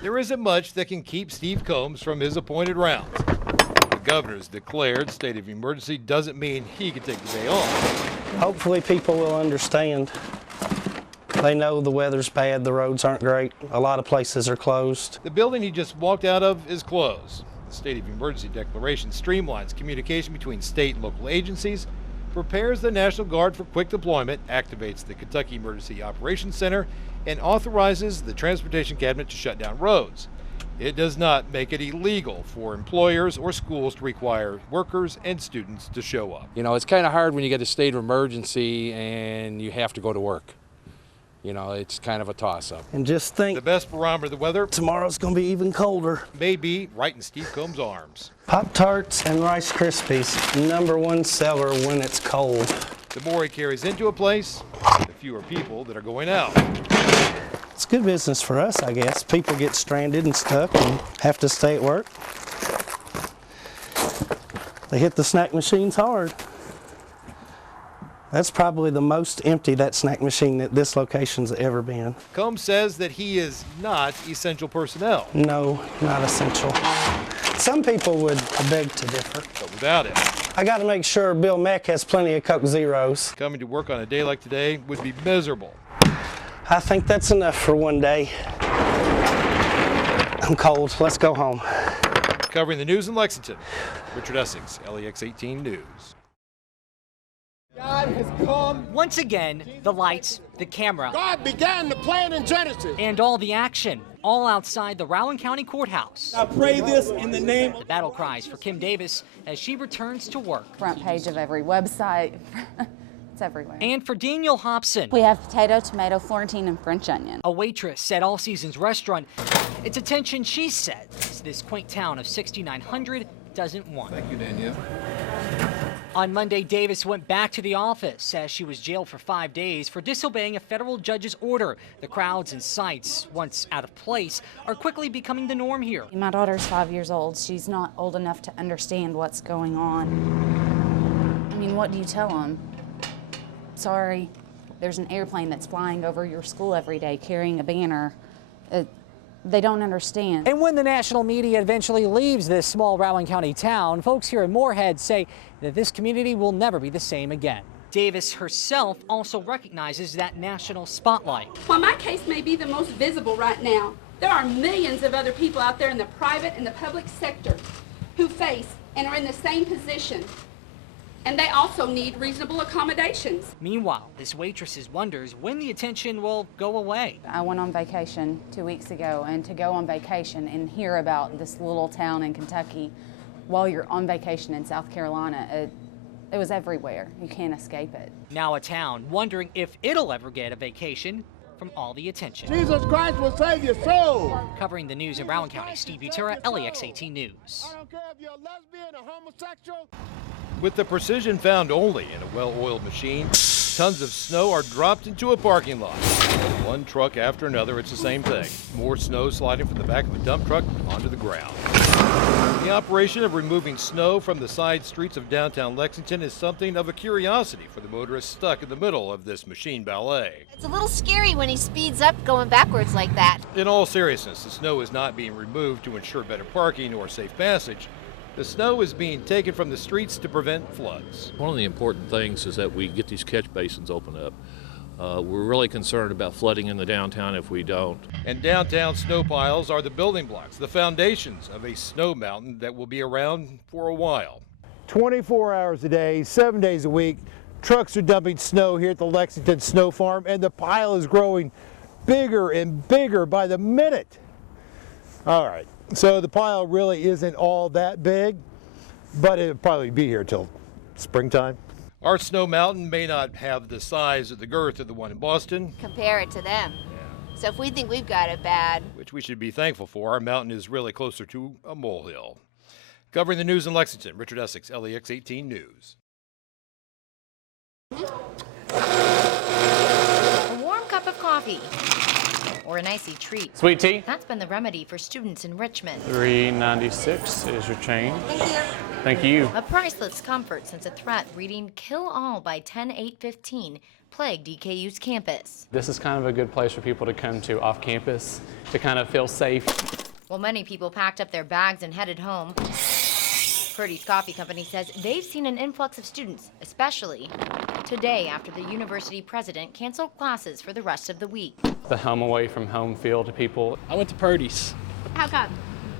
There isn't much that can keep Steve Combs from his appointed rounds. The governor's declared state of emergency doesn't mean he can take the day off. Hopefully people will understand. They know the weather's bad, the roads aren't great, a lot of places are closed. The building he just walked out of is closed. The state of emergency declaration streamlines communication between state and local agencies, prepares the National Guard for quick deployment, activates the Kentucky Emergency Operations Center, and authorizes the Transportation Cabinet to shut down roads. It does not make it illegal for employers or schools to require workers and students to show up. You know, it's kind of hard when you get a state of emergency and you have to go to work. You know, it's kind of a toss-up. And just think, The best barometer of the weather tomorrow's going to be even colder. may be right in Steve Combs' arms. Pop-Tarts and Rice Krispies, #1 seller when it's cold. The more he carries into a place, the fewer people that are going out. It's good business for us, I guess. People get stranded and stuck and have to stay at work. They hit the snack machines hard. That's probably the most empty that snack machine at this location's ever been. Combs says that he is not essential personnel, No, not essential. Some people would beg to differ. but without it, I got to make sure Bill Mack has plenty of Coke Zeros. coming to work on a day like today would be miserable. I think that's enough for one day. I'm cold. Let's go home. Covering the news in Lexington, Richard Essex, LEX 18 News. God has come. Once again, the lights, the camera, God began the plan in Genesis. and all the action, all outside the Rowan County Courthouse. I pray this in the name The battle cries for Kim Davis as she returns to work. Front page of every website. It's everywhere. And for Daniel Hobson, We have potato, tomato, Florentine, and French onion. a waitress at All Seasons Restaurant. It's attention, she says, this quaint town of 6,900 doesn't want. Thank you, Danielle. On Monday, Davis went back to the office as she was jailed for 5 days for disobeying a federal judge's order. The crowds and sights, once out of place, are quickly becoming the norm here. My daughter's 5 years old. She's not old enough to understand what's going on. I mean, what do you tell them? Sorry, there's an airplane that's flying over your school every day carrying a banner. They don't understand. And when the national media eventually leaves this small Rowan County town, folks here in Moorhead say that this community will never be the same again. Davis herself also recognizes that national spotlight. While my case may be the most visible right now, there are millions of other people out there in the private and the public sector who face and are in the same position. And they also need reasonable accommodations. Meanwhile, this waitress wonders when the attention will go away. I went on vacation 2 weeks ago, and to go on vacation and hear about this little town in Kentucky while you're on vacation in South Carolina, it was everywhere. You can't escape it. Now a town wondering if it'll ever get a vacation from all the attention. Jesus Christ will save your soul. Covering the news in Rowan County, Steve Butera, LEX 18 News. I don't care if you're a lesbian or homosexual. With the precision found only in a well-oiled machine, tons of snow are dropped into a parking lot. One truck after another, it's the same thing. More snow sliding from the back of a dump truck onto the ground. The operation of removing snow from the side streets of downtown Lexington is something of a curiosity for the motorists stuck in the middle of this machine ballet. It's a little scary when he speeds up going backwards like that. In all seriousness, the snow is not being removed to ensure better parking or safe passage. The snow is being taken from the streets to prevent floods. One of the important things is that we get these catch basins opened up. We're really concerned about flooding in the downtown if we don't. And downtown snow piles are the building blocks, the foundations of a snow mountain that will be around for a while. 24 hours a day, 7 days a week, trucks are dumping snow here at the Lexington Snow Farm, and the pile is growing bigger and bigger by the minute. All right, so the pile really isn't all that big, but it'll probably be here till springtime. Our snow mountain may not have the size or the girth of the one in Boston, Compare it to them. So if we think we've got it bad, which we should be thankful for. Our mountain is really closer to a molehill. Covering the news in Lexington, Richard Essex, LEX 18 News. a warm cup of coffee or an icy treat. Sweet tea. That's been the remedy for students in Richmond. $3.96 is your change. Thank you. Thank you. A priceless comfort since a threat reading "Kill All" by 10/8/15 plagued EKU's campus. This is kind of a good place for people to come to off campus to kind of feel safe. While many people packed up their bags and headed home, Purdy's Coffee Company says they've seen an influx of students, especially today after the university president canceled classes for the rest of the week. The home away from home feel to people. I went to Purdy's. How come?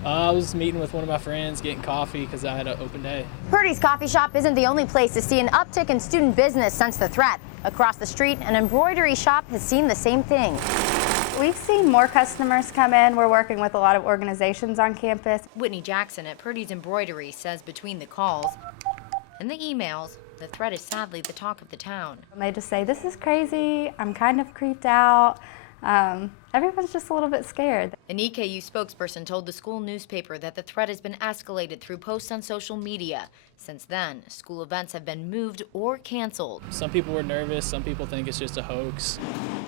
I was meeting with one of my friends, getting coffee because I had an open day. Purdy's Coffee Shop isn't the only place to see an uptick in student business since the threat. Across the street, an embroidery shop has seen the same thing. We've seen more customers come in. We're working with a lot of organizations on campus. Whitney Jackson at Purdy's Embroidery says between the calls and the emails, the threat is sadly the talk of the town. And they just say, this is crazy, I'm kind of creeped out. Everyone's just a little bit scared. An EKU spokesperson told the school newspaper that the threat has been escalated through posts on social media. Since then, school events have been moved or canceled. Some people were nervous, some people think it's just a hoax.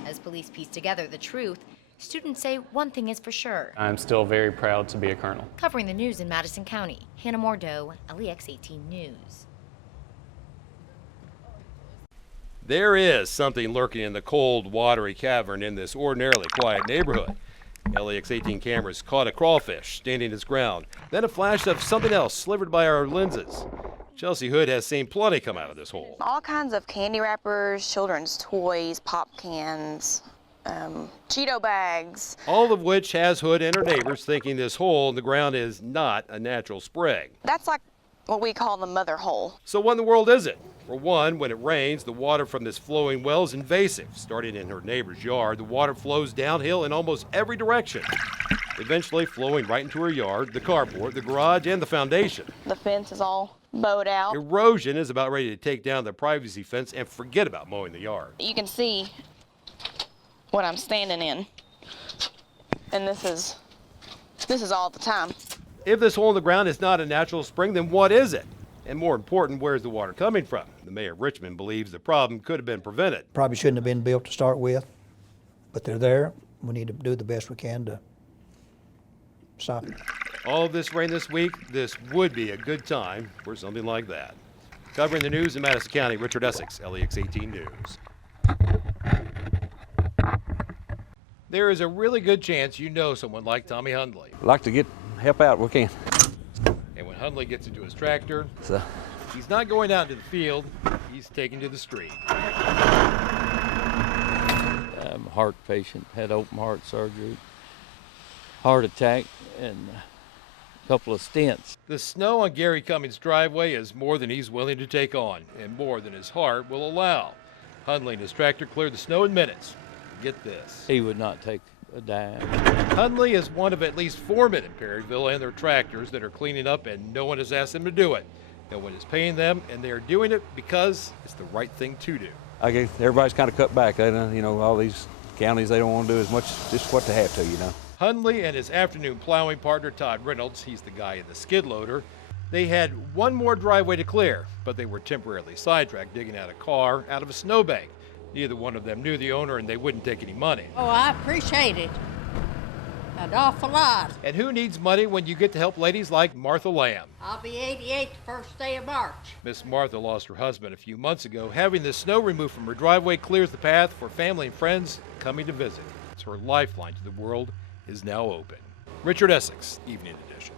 As police piece together the truth, students say one thing is for sure. I'm still very proud to be a colonel. Covering the news in Madison County, Hannah Mordeau, LEX 18 News. There is something lurking in the cold, watery cavern in this ordinarily quiet neighborhood. LEX 18 cameras caught a crawfish standing its ground, then a flash of something else slivered by our lenses. Chelsea Hood has seen plenty come out of this hole. All kinds of candy wrappers, children's toys, pop cans, Cheeto bags. All of which has Hood and her neighbors thinking this hole in the ground is not a natural spring. That's like what we call the mother hole. So what in the world is it? For one, when it rains, the water from this flowing well is invasive. Starting in her neighbor's yard, the water flows downhill in almost every direction, eventually flowing right into her yard, the carport, the garage, and the foundation. The fence is all bowed out. Erosion is about ready to take down the privacy fence and forget about mowing the yard. You can see what I'm standing in, and this is all the time. If this hole in the ground is not a natural spring, then what is it? And more important, where's the water coming from? The mayor of Richmond believes the problem could have been prevented. Probably shouldn't have been built to start with, but they're there. We need to do the best we can to stop it. All of this rain this week, this would be a good time for something like that. Covering the news in Madison County, Richard Essex, LEX 18 News. There is a really good chance you know someone like Tommy Hundley. Like to help out, we can. And when Hundley gets into his tractor, he's not going out into the field, he's taking to the street. I'm a heart patient, had open heart surgery, heart attack, and a couple of stents. The snow on Gary Cummings' driveway is more than he's willing to take on, and more than his heart will allow. Hundley and his tractor cleared the snow in minutes. Get this. He would not take a dime. Hundley is one of at least 4 men in Perryville and their tractors that are cleaning up, and no one has asked them to do it. No one is paying them, and they are doing it because it's the right thing to do. I guess everybody's kind of cut back. All these counties, they don't want to do as much, just what they have to, Hundley and his afternoon plowing partner, Todd Reynolds, he's the guy in the skid loader, they had one more driveway to clear, but they were temporarily sidetracked digging out a car out of a snowbank. Neither one of them knew the owner, and they wouldn't take any money. Oh, I appreciate it. An awful lot. And who needs money when you get to help ladies like Martha Lamb? I'll be 88 the first day of March. Miss Martha lost her husband a few months ago. Having the snow removed from her driveway clears the path for family and friends coming to visit. It's her lifeline to the world is now open. Richard Essex, Evening Edition.